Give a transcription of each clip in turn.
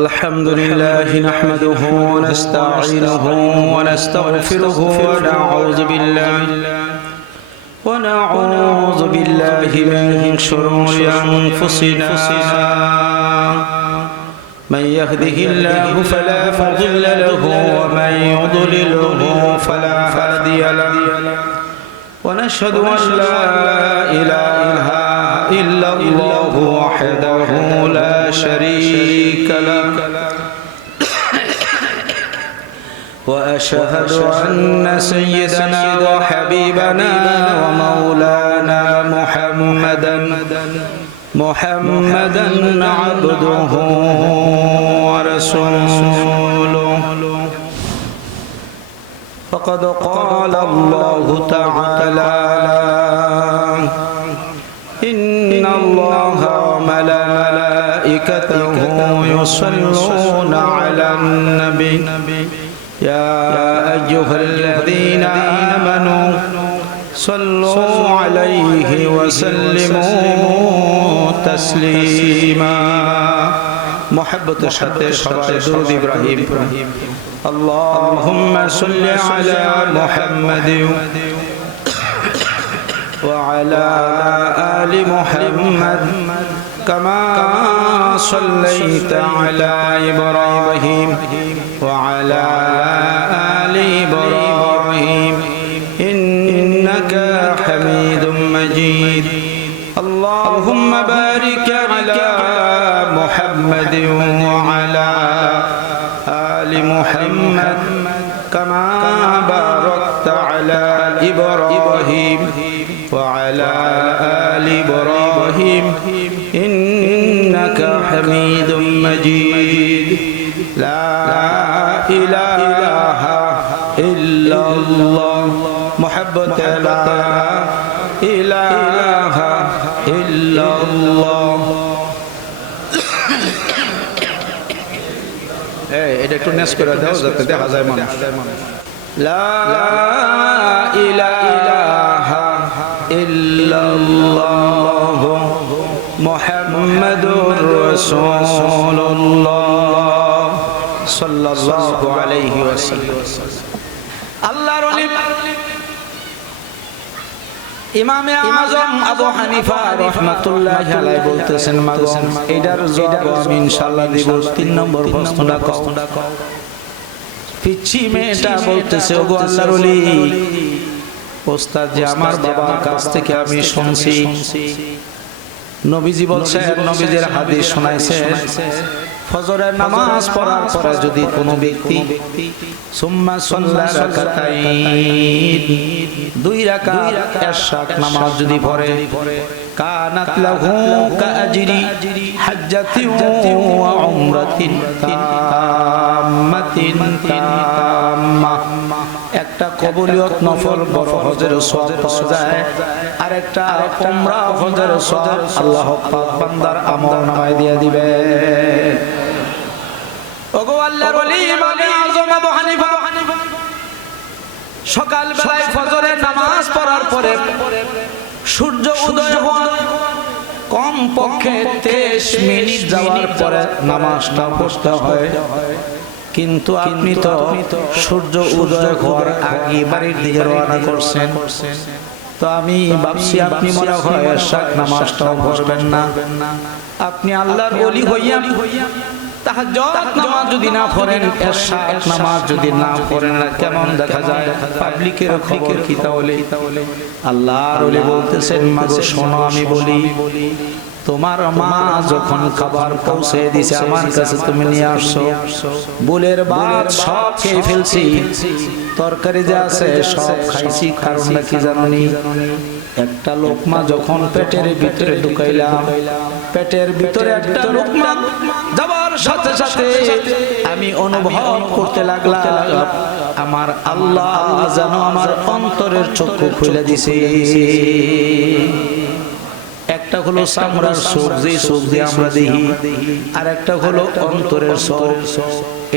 الحمد لله نحمده ونستعينه ونستغفره ونعوذ بالله من شرور أنفسنا من يهده الله فلا مضل له ومن يضلله فلا هادي له ونشهد أن لا إله إلا الله وحده لا شريك له وأشهد أن سيدنا وحبيبنا ومولانا محمدا عبده ورسوله فقد قال الله تعالى إن الله وملائكته يصلون على النبي يا أيها الذين آمنوا صلوا عليه وسلموا تسليما محبة الشتى شرائع درود إبراهيم اللهم صل على محمد وعلى آل محمد كما صليت على إبراهيم وعلى آل إبراهيم إنك حميد مجيد اللهم بارك على محمد وعلى آل محمد كما باركت على إبراهيم وعلى آل إبراهيم إنك حميد مجيد لا إله إلا الله محبة لا إله إلا الله এটা একটু নেস করে দাও যাতে দেখা যায় মানুষ লা ইলাহা ইল্লাল্লাহ মুহাম্মাদুর রাসূলুল্লাহ সাল্লাল্লাহু আলাইহি ওয়াসাল্লাম আল্লাহর ওলি ইমামে আযম আবু হানিফা রাহমাতুল্লাহি আলাইহি বলতেছেন মাগো এটার জবাব আমি ইনশাআল্লাহ দেব 3 নম্বর প্রশ্নটা কও পিচ্ছি মেয়েটা বলতেছে ওগো আল্লাহর ওলি ওস্তাদ যে আমার বাবার কাছ থেকে আমি শুনছি নবীজি বলছেন নবীজির হাদিস শোনাইছেন ফজরের নামাজ পড়ার পরে যদি কোনো ব্যক্তি সুম্মা সাল্লা রাকাতাইন 2 রাকাত ইশাক নামাজ যদি পড়ে কানাত লাহু কাআজরি হাজ্জাতিন ওয়া উমরাতিন তাম্মাতিন তাম্মা একটা কবুলিয়ত নফল বড় হজের সওয়াব পাওয়া যায় আর একটা উমরা হজের সওয়াব আল্লাহ পাক বান্দার আমলনামায় দিয়ে দিবে ওগো আল্লাহর ওলি ইমামে আযম আবু হানিফা সকাল বেলায় ফজরের নামাজ পড়ার পরে সূর্য উদয় হওয়ার কম পক্ষে 23 মিনিট যাওয়ার পরে নামাজটা পড়তে হয় কিন্তু আপনি তো সূর্য উদয় হওয়ার আগে বাড়ির দিকে রওনা করছেন তো আমি ভাবছি আপনি মনে হয় ইশাক নামাজটাও পড়বেন না আপনি আল্লাহর ওলি হইয়া তাহাজ্জুদ নামাজ যদি না পড়েন ইশাক নামাজ যদি না পড়েন কেমন দেখা যায় পাবলিকের খবর কি তাহলে আল্লাহর ওলি বলতেছেন মাগো শোনো আমি বলি তোমার মা যখন খাবার পৌঁছে দিয়েছে আমার কাছে তুমি নিয়ে আসছো বুলের ভাত সব খেয়ে ফেলছি তরকারি যা আছে সব খাইছি কারণটা কি জানোনি একটা লোকমা যখন পেটের ভিতরে ঢুকাইলাম পেটের ভিতরে একটা লোকমা যাবার সাথে সাথে আমি অনুভব করতে লাগলাম আমার আল্লাহ যেন আমার অন্তরের চক্ষু খুলে দিয়েছে একটা হলো চামড়ার চোখ যে চোখ দিয়ে আমরা দেখি আর একটা হলো অন্তরের চোখ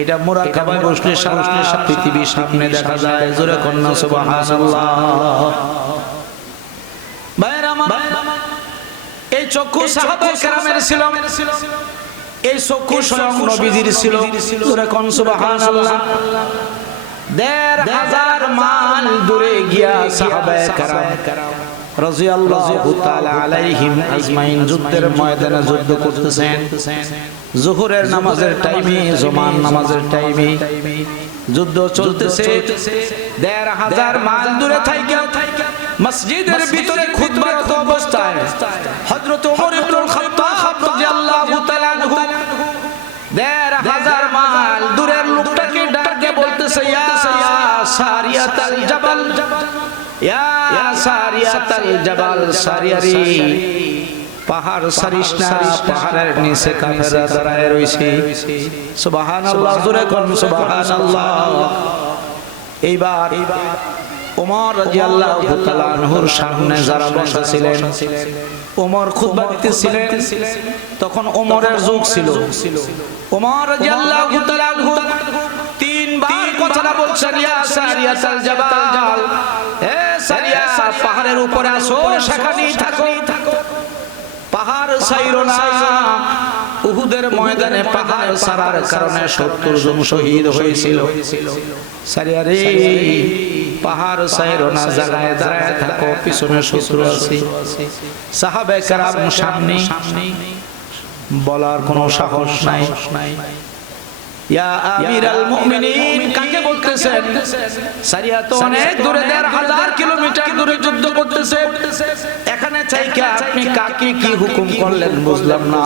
এটা মুরাকাবায় বসলে সারা পৃথিবীর সামনে দেখা যায় জোরে কন্যা সুবহানাল্লাহ ভাইরা আমার এই চক্ষু সাহাবায়ে কেরামের ছিল এই চক্ষু স্বয়ং নবীজির ছিল। জোরে কোন সুবহানাল্লাহ। ১৫০০ মাইল দূরে গিয়া সাহাবায়ে কেরাম রাদিয়াল্লাহু তাআলা আলাইহিম আজমাইন যুদ্ধের ময়দানে যুদ্ধ করতেছেন। যোহরের নামাজের টাইমে, জুমার নামাজের টাইমে যুদ্ধ চলতেছে। ১৫০০ মাইল দূরে থাইকা মসজিদের ভিতরে খুতবারত অবস্থায় হযরত ওমর ইবনুল খাত্তাব রাদিয়াল্লাহু তাআলা আনহু ১৫০০ মাইল দূরের লোকটাকে ডাকে বলতেছে, ইয়া সারিয়াতাল জাবাল, ইয়া সারিয়াতাল জাবাল, সারিয়ারি পাহাড় সারিস না, পাহাড়ের নিচে কাফেররা দাঁড়ায় রইছে। সুবহানাল্লাহ, জোরে কোন সুবহানাল্লাহ। এইবার ওমর রাদিয়াল্লাহু তাআলা আনহুর সামনে যারা বসা ছিলেন, ওমর খুতবা দিতেছিলেন। তখন ওমরের যুগ ছিল। ওমর রাদিয়াল্লাহু তাআলা আনহু তিনবার কথাটা বলছেন, ইয়া সারিয়াতাল জাবাল, হে সারিয়া পাহাড়ের উপরে আসো, সেখানেই থাকো, পাহাড় ছাইরো না। উহুদের ময়দানে পাহাড় ছাড়ার কারণে ৭০ জন শহীদ হয়েছিল। সারিয়া রে, পাহাড় ছাইরো না, জায়গায় দাঁড়ায় থাকো, পিছনে শত্রু আছে। সাহাবায়ে কেরাম সামনে, বলার কোনো সাহস নাই। ইয়া আমিরাল মুমিনিন কাকে বলতেছেন? সারিয়া তো অনেক দূরে, ১৫০০ কিলোমিটার দূরে যুদ্ধ করতেছে। এখানে চাইকে আপনি কাকে কি হুকুম করলেন বুঝলাম না।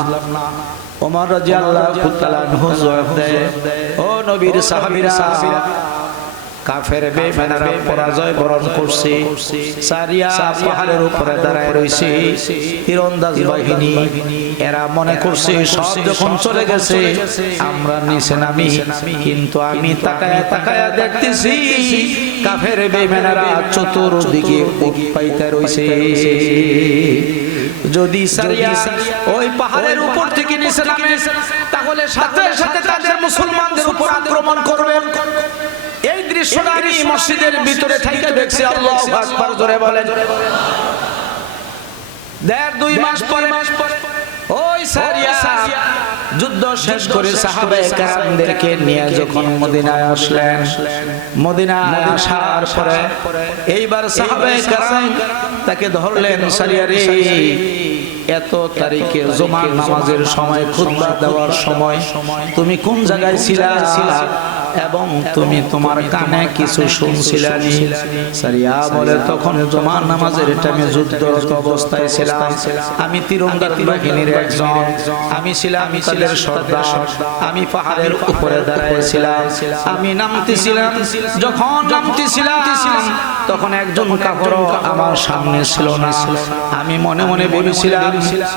ওমর রাদিয়াল্লাহু তাআলা আনহু জবাব দেয়, ও নবীর সাহাবীরা, কাফের বেঈমানরা পরাজয় বরণ করছে। সারিয়া পাহাড়ের উপরে দাঁড়ায় রইছে, তীরন্দাজ বাহিনী। এরা মনে করছে সব যখন চলে গেছে আমরা নিচে নামি, কিন্তু আমি তাকায়া তাকায়া দেখতেছি কাফের বেঈমানরা চতুর্দিকে উঠ পাইতে রইছে। যদি সারিয়া ওই পাহাড়ের উপর থেকে নিচে নামে, তাহলে সাথে সাথে তাদের মুসলমানদের উপর আক্রমণ করবে। এই দৃশ্যটা আমি মসজিদের ভিতরে থেকে দেখছি। আল্লাহু আকবার, জোরে বলেন। ১.৫-২ মাস পরে ওই সারিয়া যুদ্ধ শেষ করে সাহাবায়ে কেরামদেরকে নিয়ে যখন মদিনায় আসলেন, মদিনায় আসার পরে এইবার সাহাবায়ে কেরাম তাকে ধরলেন, সারিয়া রে, এত তারিখে জুমার নামাজের সময়, খুতবা দেওয়ার সময় তুমি কোন জায়গায় ছিলা এবং তুমি তোমার কানে কিছু শুনছিলা নি? সারিয়া বলে, তখন জুমার নামাজের টাইমে যুদ্ধরত অবস্থায় ছিলাম। আমি তীরন্দাজ বাহিনীর একজন, আমি ছিলাম তাদের সর্দার। আমি পাহাড়ের উপরে দাঁড়াইছিলাম, আমি নামতেছিলাম। যখন নামতেছিলাম তখন একজন কাফেরও আমার সামনে ছিল না। আমি মনে মনে ভেবেছিলাম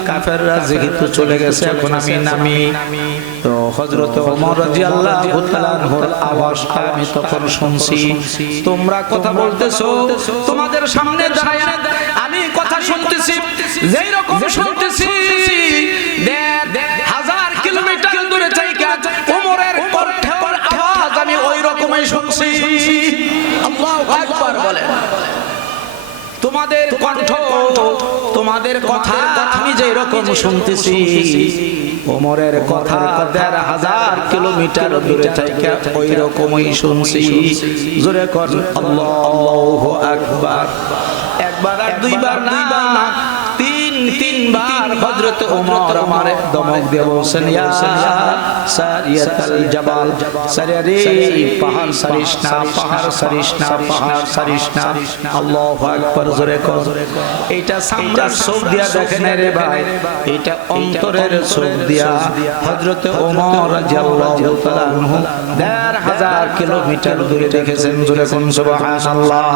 কাফেররা যেহেতু চলে গেছে এখন আমি নামি। তো হযরত ওমর রাদিয়াল্লাহু তাআলা আনহুর আওয়াজটা আমি তখন শুনছি। তোমরা কথা বলতেছো, তোমাদের সামনে দাঁড়ায় আমি কথা শুনতেছি। যেই রকম শুনতেছি ১,০০০ কিলোমিটার দূরে থেকে ওমরের কণ্ঠের আওয়াজ আমি ওই রকমই শুনছি। আল্লাহু আকবার বলেন। তোমাদের কণ্ঠ, তোমাদের কথা আমি যে রকম শুনতেছি, ওমরের কথা ১,৫০০ কিলোমিটার দূরে থেকে ওই রকমই শুনছি। জোরে কর আল্লাহু আকবার। একবার আর দুইবার না, তিনবার হযরত ওমর আমার দমক দিয়ে বলছেন, ইয়া সারিয়াতাল জাবাল, সারিয়া রে, পাহাড় সারিস না, পাহাড় সারিস না, পাহাড় সারিস না। আল্লাহু আকবার, জোরে কর। এটা সামরার চোখ দিয়া দেখেন রে ভাই, এটা অন্তরের চোখ দিয়া হযরত ওমর রাদিয়াল্লাহু তাআলা আনহু ১,৫০০ কিলোমিটার দূরে দেখেছেন। জোরে কোন সুবহানাল্লাহ।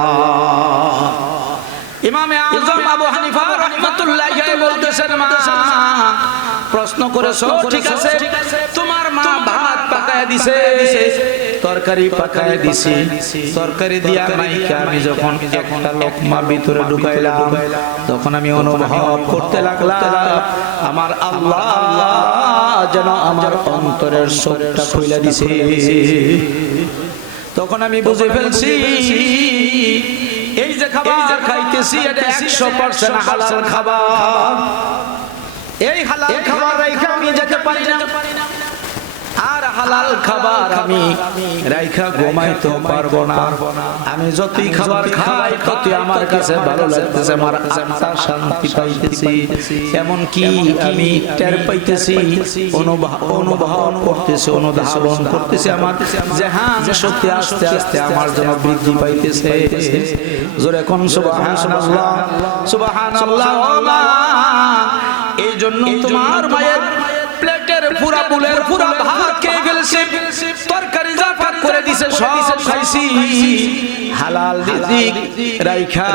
ইমামে আযম আবু হানিফা রাহমাতুল্লাহি আলাইহি বলতেছেন, মা প্রশ্ন করেছো ঠিক আছে, তোমার মা ভাত পাকায় দিছে, তরকারি পাকায় দিছে, তরকারি দিয়া মাইকে আমি যখন একটা লোকমা ভিতরে ঢুকাইলাম তখন আমি অনুভব করতে লাগলাম আমার আল্লাহ যেন আমার অন্তরের চোখটা খুলে দিছে। তখন আমি বুঝে ফেলছি এই যে খাবার খাইতেছি এটা ১০০% হালাল খাবার। এই হালাল খাবার রাইখা আমি যেতে পারি না, আর হালাল খাবার আমি রাইখা ঘুমাইতে পারবো না। আমি যতই খাবার খাই ততই আমার কাছে ভালো লাগতেছে, আমার আত্মা শান্তি পাইতেছি। এমন কি আমি টের পাইতেছি, অনুভব করতেছি, অনুধাবন করতেছি আমার জাহান শক্তি আস্তে আস্তে আমার জন্য বৃদ্ধি পাইতেছে। জোরে কোন সুবহানাল্লাহ, সুবহানাল্লাহ। এই জন্য তোমার মায়ের প্লেটের পুরা বুলের পুরা ভাত খেয়ে ফেলছে, তরকারি যা পাক করে দিছে সব খাইছি। হালাল রিজিক রাইখা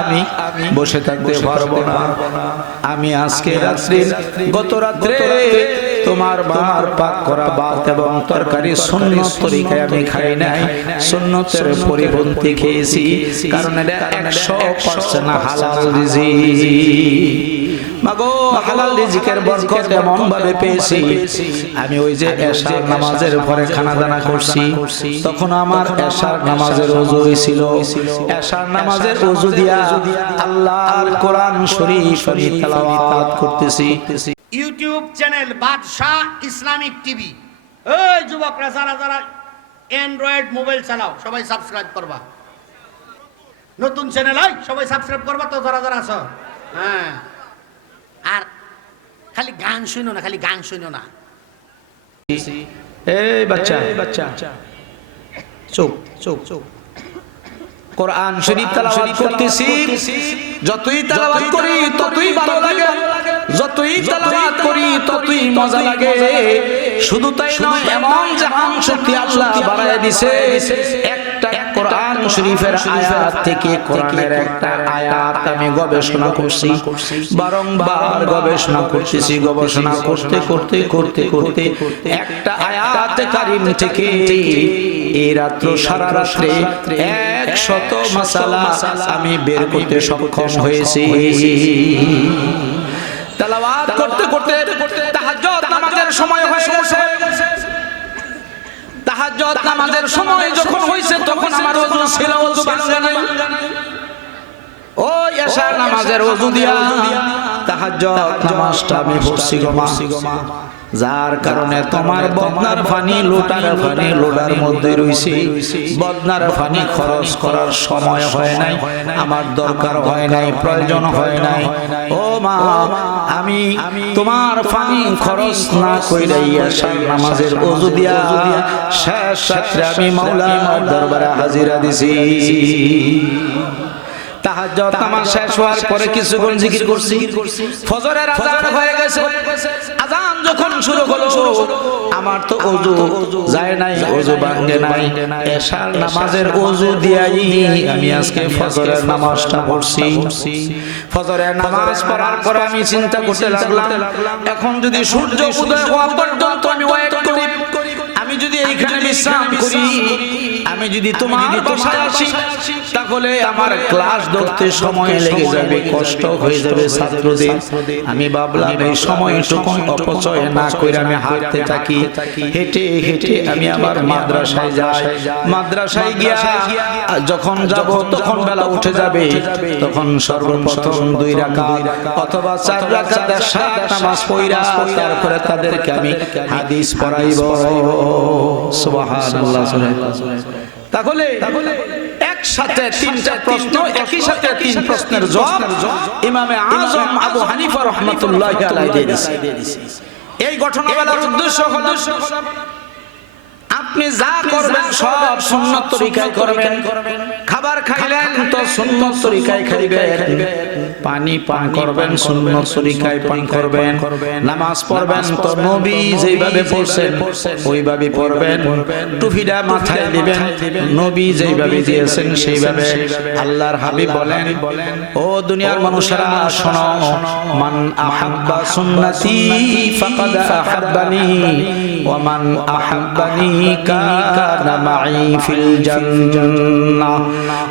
আমি বসে থাকতে পারবো না। আমি আজকে রাত্রি, গত রাত্রে তোমার মার পাক করা ভাত এবং তরকারি সুন্নত তরিকায় আমি খাই নাই, সুন্নতের পরিপন্থী খেয়েছি, কারণ এটা 100% হালাল রিজিক। মাগো হালাল রিজিকের বরকত এমন ভাবে পেয়েছি, আমি ওই যে এশার নামাজের পরে খানা দানা করছি, তখন আমার এশার নামাজের ওযু ছিল। এশার নামাজের ওযু দিয়া আল্লাহর কোরআন শরীফ তেলাওয়াত করতেছি। ইউটিউব চ্যানেল বাদশাহ ইসলামিক টিভি। এই যুবকরা যারা যারা অ্যান্ড্রয়েড মোবাইল চালাও সবাই সাবস্ক্রাইব করবা। নতুন চ্যানেল সবাই সাবস্ক্রাইব করবা তো যারা যারা আছো। হ্যাঁ, আর খালি গান শুনো না, খালি গান শুনো না। এই বাচ্চা চুপ চুপ চুপ। কোরআন শরীফ তেলাওয়াত করতেছি, যতই তেলাওয়াত করি ততই ভালো লাগে, যতই তেলাওয়াত করি ততই মজা লাগে। শুধু তাই নয়, এমন জাহান শক্তি আল্লাহ বাড়ায় দিছে। একটা কোরআন শরীফের আয়াত থেকে কোরআনের একটা আয়াত আমি গবেষণা করছি, বারংবার গবেষণা করতেছি। গবেষণা করতে করতে করতে করতে একটা আয়াত কারীম থেকে এই রাত্র সারা রাত্রে 100 মাসালা আমি বের করতে সক্ষম হয়েছি। তেলাওয়াত করতে করতে তাহাজ্জুদ নামাজের সময় হয়ে গেছে। তাহাজ্জুদ নামাজের সময় যখন হইছে তখন আমার ওযু ছিল, ওযু ভাঙে নাই। ওই এশার নামাজের ওযু দিয়া তাহাজ্জুদ নামাজটা আমি পড়ছি গো মা, যার কারণে তোমার বদনার পানি লোটার পানি লোডার মধ্যে রইছে। বদনার পানি খরচ করার সময় হয় নাই, আমার দরকার হয় নাই, প্রয়োজন হয় নাই। ও মা, আমি তোমার পানি খরচ না কইরা এশার নামাজের ওযু দিয়া শেষ রাত্রে আমি মাওলার দরবারে হাজিরা দিছি। তাহাজ্জুদ নামাজ শেষ হওয়ার পরে কিছুক্ষণ জিকির করছি। ফজরের আযান হয়ে গেছে। আযান যখন শুরু হলো আমার তো ওযু যায় নাই, ওযু ভাঙে নাই। এশার নামাজের ওযু দিয়াই আমি আজকে ফজরের নামাজটা পড়ছি। ফজরের নামাজ পড়ার পরে আমি চিন্তা করতে লাগলাম, এখন যদি সূর্য উদয় হওয়া পর্যন্ত আমি ওয়েট করি, আমি যদি এইখানে বিশ্রাম করি, আমি যদি তোমার বাসায় আসি, তাহলে আমার ক্লাস ধরতে সময় লেগে যাবে, কষ্ট হয়ে যাবে ছাত্রদের। আমি ভাবলাম এই সময়টুকু অপচয় না করে আমি হাঁটতে থাকি, হেঁটে হেঁটে আমি আবার মাদ্রাসায় যাই। মাদ্রাসায় গিয়া যখন যাব তখন বেলা উঠে যাবে, তখন সর্বপ্রথম 2 রাকাত অথবা 4 রাকাত এশার নামাজ পড়া, তারপরে তাদেরকে আমি হাদিস পড়াইব। সুবহানাল্লাহ। তাহলে একসাথে 3টা প্রশ্ন, একই সাথে 3 প্রশ্নের জবাব ইমামে আযম আবু হানিফা রাহমাতুল্লাহি আলাইহি দিয়েছেন। এই ঘটনা বলার উদ্দেশ্য হলো আপনি যা করবেন সব সুন্নত তরিকায় করবেন। খাবার খাইলেন তো সুন্নত তরিকায় খাইবেন, পানি পান করবেন সুন্নত তরিকায় পান করবেন, নামাজ পড়বেন তো নবী যেইভাবে পড়ছেন ওইভাবে পড়বেন, টুপিটা মাথায় দিবেন নবী যেইভাবে দিয়েছেন সেইভাবে। আল্লাহর হাবিব বলেন, ও দুনিয়ার মানুষেরা শোনো, মান আহাব্বা সুন্নতি ফাকাদ আহাব্বানি ওয়া মান আহাব্বানি কানা মাই ফিল জান্নাহ।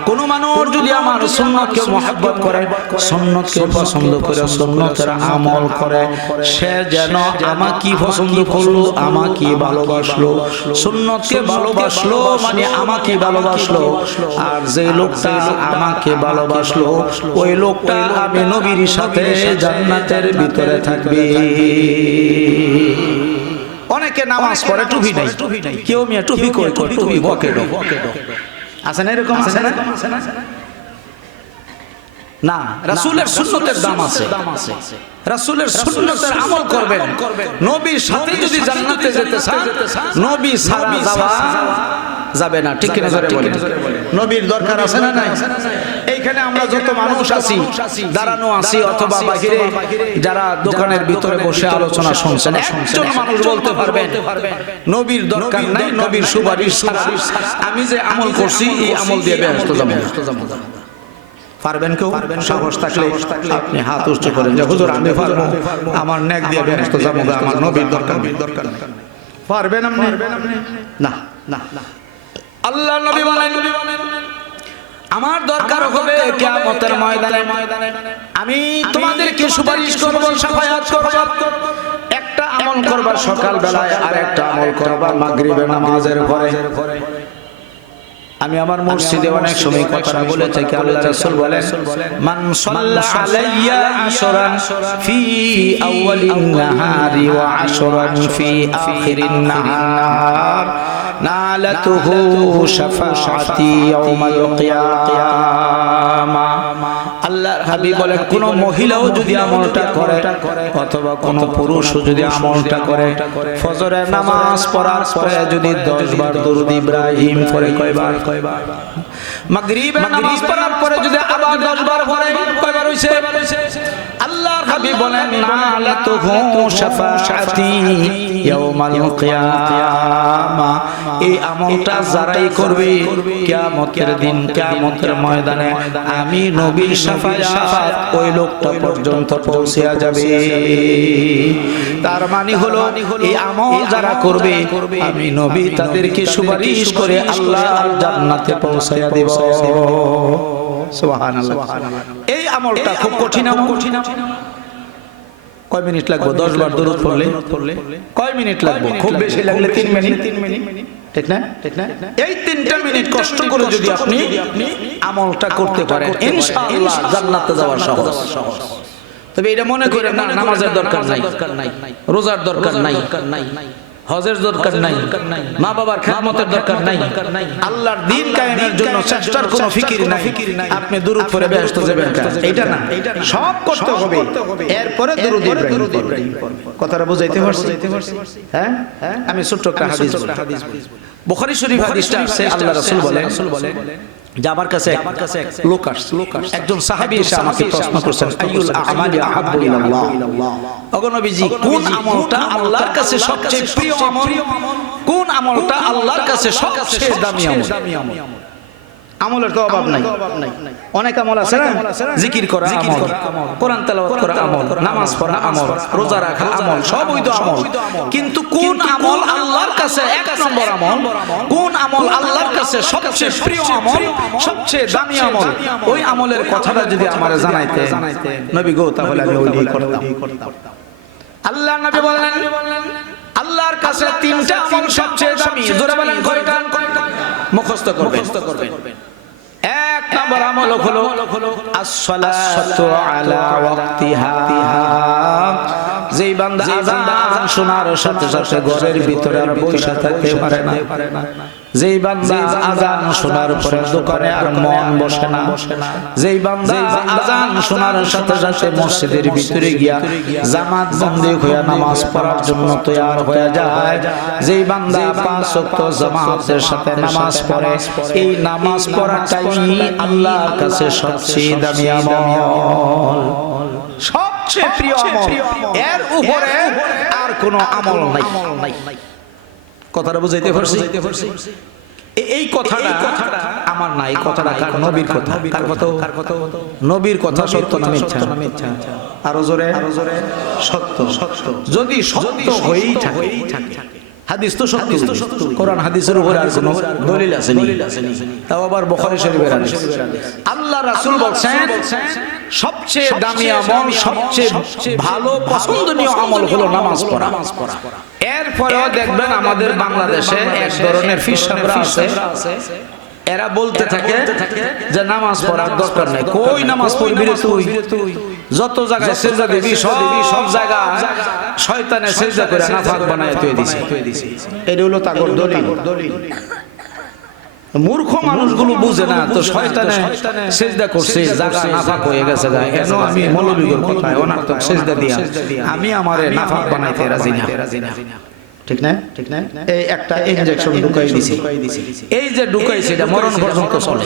কোন মানুষ যদি আমার সুন্নতকে মহব্বত করে, সুন্নতকে পছন্দ করে, সুন্নতের আমল করে, সে যেন আমাকে পছন্দ করলো, আমাকে ভালোবাসলো। সুন্নতকে ভালোবাসলো মানে আমাকে ভালোবাসলো। আর যে লোকটা আমাকে ভালোবাসলো, ওই লোকটা আমি নবীর সাথে জান্নাতের ভিতরে থাকবে। অনেকে নামাজ পড়ে টুপি নাই, কেউ মিয়া টুপি কই টুপি বকেডো আছে না, এরকম আছে না? না, রাসূলের সুন্নতের দাম আছে। রাসূলের সুন্নতের আমল করবেন। নবীর সাথে যদি জান্নাতে যেতে চান, নবী ছাড়া যাওয়া যাবে না। ঠিক কিনা জোরে বলেন? নবীর দরকার আছে না নাই? এইখানে আমরা যত মানুষ আছি, দাঁড়ানো আছি অথবা বাহিরে যারা দোকানের ভিতরে বসে আলোচনা শুনছেন, একজন মানুষ বলতে পারবেন নবীর দরকার নাই, নবীর সুপারিশ ছাড়া আমি যে আমল করছি এই আমল দিয়ে বেহেশতে যাব? পারবেন কেউ? সাহস থাকলে আপনি হাত উঁচু করেন যে হুজুর আমি পারবো, আমার নেক দিয়ে বেহেশতে যাব, আমার নবীর দরকার নেই। পারবেন আপনি? না না না। আল্লাহ নবী বলেন আমার দরকার হবে কিয়ামতের ময়দানে, আমি তোমাদেরকে সুপারিশ করব, শাফায়াত করব। একটা আমল করবা সকাল বেলায়, আর একটা আমল করবা মাগরিবের নামাজের পরে। আমি আমার মসজিদে অনেক সময় কথাটা বলে থাকি, আল্লাহ রাসূল বলেন মান সাল্লা আলাইয়া আশরান ফি আউয়ালিন নাহারি ওয়া আশরান ফি আখিরিন নাহার নালাতুহু শাফাআতি ইয়াউমাল কিয়ামা। আল্লাহর হাবিব বলেন কোন মহিলাও যদি আমলটা করে অথবা কোন পুরুষও যদি আমলটা করে, ফজরের নামাজ পড়ার পরে যদি 10 বার দরুদ ইব্রাহিম পড়ে, কয়বার? মাগরিবের নামাজ পড়ার পরে যদি আবার 10 বার পড়ে, কয়বার হইছে? আল্লাহর হাবিব বলেন নালাতুহু শাফাআতি ইয়াউমাল কিয়ামা। এই আমলটা যারাই করবে কিয়ামতের দিন, কিয়ামতের ময়দানে আমি নবীর শাফায়াত ওই লোকটা পর্যন্ত পৌঁছে যাবে। তার মানে হলো এই আমল যারা করবে আমি নবী তাদেরকে সুপারিশ করে আল্লাহর জান্নাতে পৌঁছায়া দেব। সুবহানাল্লাহ। এই আমলটা খুব কঠিন আমল। কয় মিনিট লাগবে? 10 বার দরুদ পড়লে কয় মিনিট লাগবে? খুব বেশি লাগলে 3 মিনিট। ঠিক না? ঠিক না? এই 3টা মিনিট কষ্ট করে যদি আপনি আমলটা করতে পারেন, ইনশাআল্লাহ জান্নাতে যাওয়া সহজ। তবে এটা মনে করেন না নামাজের দরকার নাই, রোজার দরকার নাই, হজের দরকার নাই, মা বাবার খেদমতের দরকার নাই, আল্লাহর দ্বীন কায়েমের জন্য চেষ্টার কোনো ফিকির নাই, আপনি দুরূদ পড়ে বেহেশতে যাবেন, এইটা না। সব করতে হবে, এরপরে দুরূদ ইব্রাহিম পড়বে। কথাটা বুঝাইতে পারছি? হ্যাঁ, আমি ছোট্ট একটা হাদিস বলি। বুখারী শরীফ হাদিসটা আছে, আল্লাহ রাসূল বলেন যে আমার কাছে লোক আসছে, একজন সাহাবী এসে আমাকে প্রশ্ন করছেন আইয়ুল আমালি আহাব্বু ইলাল্লাহ। ওগো নবীজি, কোন আমলটা আল্লাহর কাছে সবচেয়ে প্রিয় আমল? কোন আমলটা আল্লাহর কাছে সবচেয়ে দামি আমল? আমলের তো অভাব নাই, অনেক আমল আছে না? জিকির করা আমল, কোরআন তেলাওয়াত করা আমল, নামাজ পড়া আমল, রোজা রাখা আমল, সবই তো আমল। কিন্তু কোন আমল আল্লাহর কাছে 1 নম্বর আমল? কোন আমল আল্লাহর কাছে সবচেয়ে প্রিয় আমল, সবচেয়ে দামি আমল? ওই আমলের কথাটা যদি আমারে জানাইতে নবী গো, তাহলে আমি ওই করতাম। আল্লাহ নবী বলেন আল্লাহর কাছে 3টা আমল সবচেয়ে দামি। জোরে বলেন কয়টা? মুখস্থ করবেন। 1 নম্বর আমল হলো as-salatu ala waqtiha। যেই বান্দা আযান শোনার সাথে সাথে ঘরের ভিতরে আর বসে থাকতে পারে না, যেই বান্দা আযান শোনার পরে দোকানে আর মন বসে না, যেই বান্দা আযান শোনার সাথে সাথে মসজিদের ভিতরে গিয়া জামাত বন্দী হয়ে নামাজ পড়ার জন্য তৈয়ার হয়ে যায়, যেই বান্দা 5 ওয়াক্ত জামাতের সাথে নামাজ পড়ে, এই নামাজ পড়াটাই আল্লাহর কাছে সবচেয়ে দামি আমল, সবচেয়ে প্রিয় আমল। এর উপরে আর কোনো আমল নাই। কথাটা বুঝাইতে পারছি? এই কথাটা আমার নাই, কথাটা কার? নবীর কথা। কার কথা? নবীর কথা। সত্য না মিথ্যা? আরো জোরে সত্য। যদি সত্য হয়েই থাকে হাদিস তো সত্য, কোরআন হাদিসের উপর আর কোনো দলিল আছে নি? তাও আবার বুখারী শরীফের হাদিস। আল্লাহ রাসূল বলেন সবচেয়ে দামি আমল, সবচেয়ে ভালো পছন্দনীয় আমল হলো নামাজ পড়া। এরপরেও দেখবেন আমাদের বাংলাদেশে এক ধরনের ফিসাবরা আছে, এরা বলতে থাকে যে নামাজ পড়ার দরকার নাই। কই নামাজ পড়বি রে তুই? যত জায়গায় সিজদা দিবি সব জায়গায় শয়তানে সিজদা করে নাফাক বানায় তুই দিছে। এটা হলো তাগর দলিল। মূর্খ মানুষগুলো বুঝে না তো, শয়তানে সিজদা করছে, জায়গা নাফাক হয়ে গেছে। কেন আমি মৌলবীদের কথায় অনার্থক সিজদা দিয়া আমি আমারে নাফাক বানাইতে রাজি না। ঠিক না? ঠিক না? এই একটা ইনজেকশন ঢুকাই দিছি, এই যে ঢুকাইছে এটা মরণ পর্যন্ত চলে।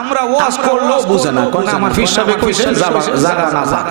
আমরা ওয়াজ করলেও বুঝে না, কারণ আমার ফির সাহেব কইছে জায়গা নাফাক।